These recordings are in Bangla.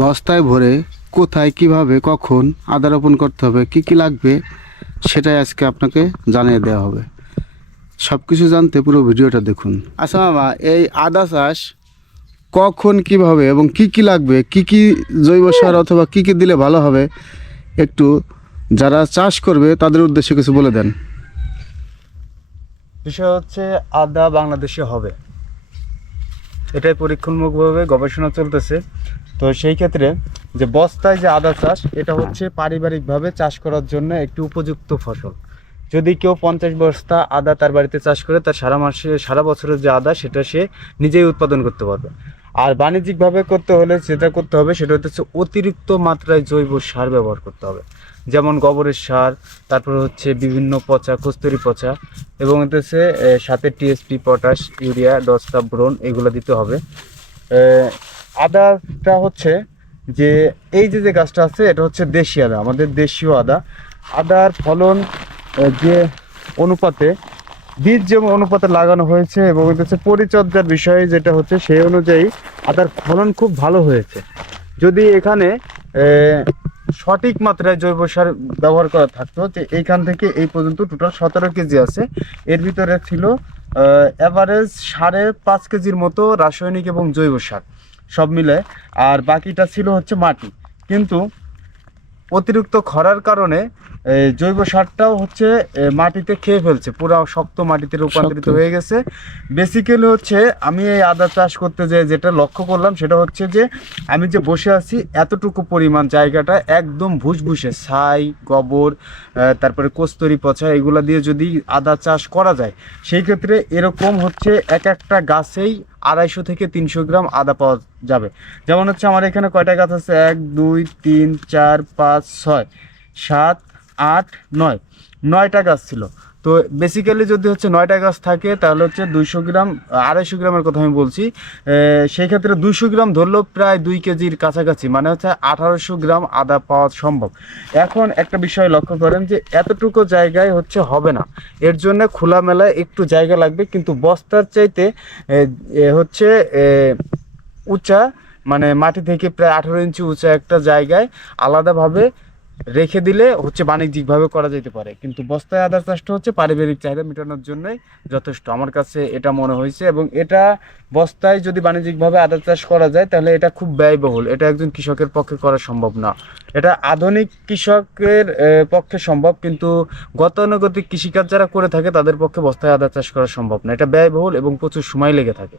বস্তায় ভরে কোথায়, কীভাবে, কখন আদা রোপণ করতে হবে, কি কি লাগবে, সেটাই আজকে আপনাকে জানিয়ে দেওয়া হবে। সব কিছু জানতে পুরো ভিডিওটা দেখুন। আচ্ছা মামা, এই আদা চাষ কখন, কীভাবে এবং কি কি লাগবে, কি কি জৈব সার অথবা কি কি দিলে ভালো হবে, একটু যারা চাষ করবে তাদের উদ্দেশ্যে কিছু বলে দেন। বিষয় হচ্ছে আদা বাংলাদেশে হবে। এটাই পরীক্ষণমূলকভাবে গবেষণা চলতেছে। তো সেই ক্ষেত্রে যে বস্তায় যে আদা চাষ, এটা হচ্ছে পারিবারিকভাবে চাষ করার জন্য একটি উপযুক্ত ফসল। যদি কেউ পঞ্চাশ বস্তা আদা তার বাড়িতে চাষ করে, তার সারা মাসে, সারা বছরের যে আদা, সেটা সে নিজেই উৎপাদন করতে পারবে। আর বাণিজ্যিকভাবে করতে হলে যেটা করতে হবে, সেটা হচ্ছে অতিরিক্ত মাত্রায় জৈব সার ব্যবহার করতে হবে। যেমন গোবরের সার, তারপর হচ্ছে বিভিন্ন পচা, কস্তুরি পচা এবং হচ্ছে সাথে টিএসপি পটাশ ইউরিয়া দস্তা ব্রোন এগুলো দিতে হবে। আদাটা হচ্ছে যে, এই যে যে গাছটা আছে, এটা হচ্ছে দেশি আদা, আমাদের দেশীয় আদা। আদার ফলন যে অনুপাতে বীজ যেমন অনুপাতে লাগানো হয়েছে এবং হচ্ছে পরিচর্যার বিষয়ে যেটা হচ্ছে সেই অনুযায়ী আদার ফলন খুব ভালো হয়েছে। যদি এখানে সঠিক মাত্রায় জৈব সার ব্যবহার করা থাকতো যে এইখান থেকে এই পর্যন্ত টোটাল সতেরো কেজি আছে। এর ভিতরে ছিল অ্যাভারেজ সাড়ে পাঁচ কেজির মতো রাসায়নিক এবং জৈব সার সব মিলে। আর বাকিটা ছিল হচ্ছে মাটি। কিন্তু অতিরিক্ত খরার কারণে জৈব সারটাও হচ্ছে মাটিতে খেয়ে ফেলছে। পুরো শক্ত মাটিতে রূপান্তরিত হয়ে গেছে। বেসিক্যালি হচ্ছে আমি এই আদা চাষ করতে যে যেটা লক্ষ্য করলাম সেটা হচ্ছে যে আমি যে বসে আছি এতটুকু পরিমাণ জায়গাটা একদম ভুসভুসে ছাই গোবর তারপরে কস্তুরি পচা এগুলো দিয়ে যদি আদা চাষ করা যায় সেই ক্ষেত্রে এরকম হচ্ছে এক একটা গাছেই আড়াইশো থেকে তিনশো গ্রাম আদা পাওয়া যাবে। যেমন হচ্ছে আমার এখানে কয়টা গাছ আছে? এক, দুই, তিন, চার, পাঁচ, ছয়, সাত, আট, নয়। নয়টা গাছ ছিল। তো বেসিক্যালি যদি হচ্ছে নয়টা গাছ থাকে, তাহলে হচ্ছে দুইশো গ্রাম, আড়াইশো গ্রামের কথা আমি বলছি। সেই ক্ষেত্রে দুইশো গ্রাম ধরলেও প্রায় দুই কেজির কাছাকাছি মানে হচ্ছে আঠারোশো গ্রাম আদা পাওয়া সম্ভব। এখন একটা বিষয় লক্ষ্য করেন যে এতটুকু জায়গায় হচ্ছে হবে না। এর জন্য খোলামেলায় একটু জায়গা লাগবে, কিন্তু বস্তার চাইতে হচ্ছে উঁচা মানে মাটি থেকে প্রায় আঠারো ইঞ্চি উঁচা একটা জায়গায় আলাদাভাবে রেখে দিলে হচ্ছে বাণিজ্যিকভাবে করা যেতে পারে। কিন্তু বস্তায় আদার চাষটা হচ্ছে পারিবারিক চাহিদা মেটানোর জন্যই যথেষ্ট। আমার কাছে এটা মনে হয়েছে এবং এটা বস্তায় যদি বাণিজ্যিকভাবে আদার চাষ করা যায়, তাহলে এটা খুব ব্যয়বহুল। এটা একজন কৃষকের পক্ষে করা সম্ভব না। এটা আধুনিক কৃষকের পক্ষে সম্ভব, কিন্তু গতানুগতিক কৃষিকাজ যারা করে থাকে, তাদের পক্ষে বস্তায় আদার চাষ করা সম্ভব না। এটা ব্যয়বহুল এবং প্রচুর সময় লেগে থাকে।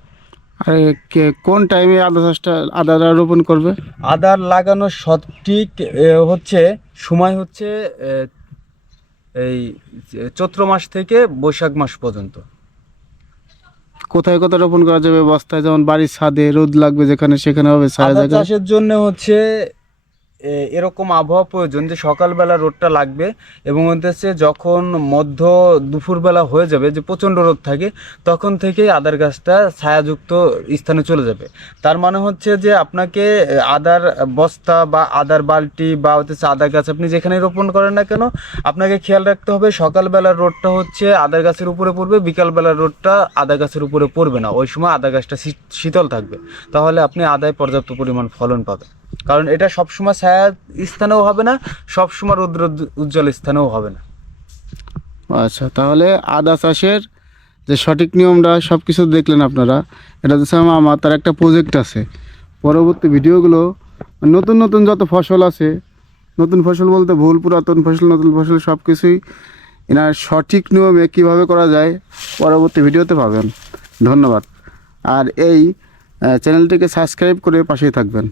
আর কোন টাইমে আদা চাষটা আদাটা রোপণ করবে? আদার লাগানোর সঠিক হচ্ছে সময় হচ্ছে এই চৈত্র মাস থেকে বৈশাখ মাস পর্যন্ত। কোথায় কোথায় রোপণ করা যাবে? বস্তায় যেমন বাড়ির ছাদে রোদ লাগবে যেখানে সেখানে হবে ছায়া জায়গা চাষের জন্য হচ্ছে এরকম আবহাওয়া প্রয়োজন যে সকালবেলা রোদটা লাগবে এবং হচ্ছে যখন মধ্য দুপুরবেলা হয়ে যাবে, যে প্রচণ্ড রোদ থাকে, তখন থেকেই আদার গাছটা ছায়াযুক্ত স্থানে চলে যাবে। তার মানে হচ্ছে যে আপনাকে আদার বস্তা বা আদার বালতি বা হচ্ছে আদার গাছ আপনি যেখানে রোপণ করেন না কেন, আপনাকে খেয়াল রাখতে হবে সকালবেলার রোদটা হচ্ছে আদার গাছের উপরে পড়বে, বিকালবেলার রোদটা আদা গাছের উপরে পড়বে না। ওই সময় আদা গাছটা শীতল থাকবে। তাহলে আপনি আদায় পর্যাপ্ত পরিমাণ ফলন পাবেন। কারণ এটা সবসময় ছায়া স্থানেও হবে না, সবসময় রৌদ্র উজ্জ্বল স্থানেও হবে না। আচ্ছা তাহলে আদা চাষের যে সঠিক নিয়মটা সব কিছু দেখলেন আপনারা, এটা হচ্ছে আমার আমার তার একটা প্রজেক্ট আছে। পরবর্তী ভিডিওগুলো, নতুন নতুন যত ফসল আছে, নতুন ফসল বলতে ভুল, পুরাতন ফসল, নতুন ফসল সব কিছুই এনার সঠিক নিয়মে কীভাবে করা যায়, পরবর্তী ভিডিওতে পাবেন। ধন্যবাদ। আর এই চ্যানেলটিকে সাবস্ক্রাইব করে পাশেই থাকবেন।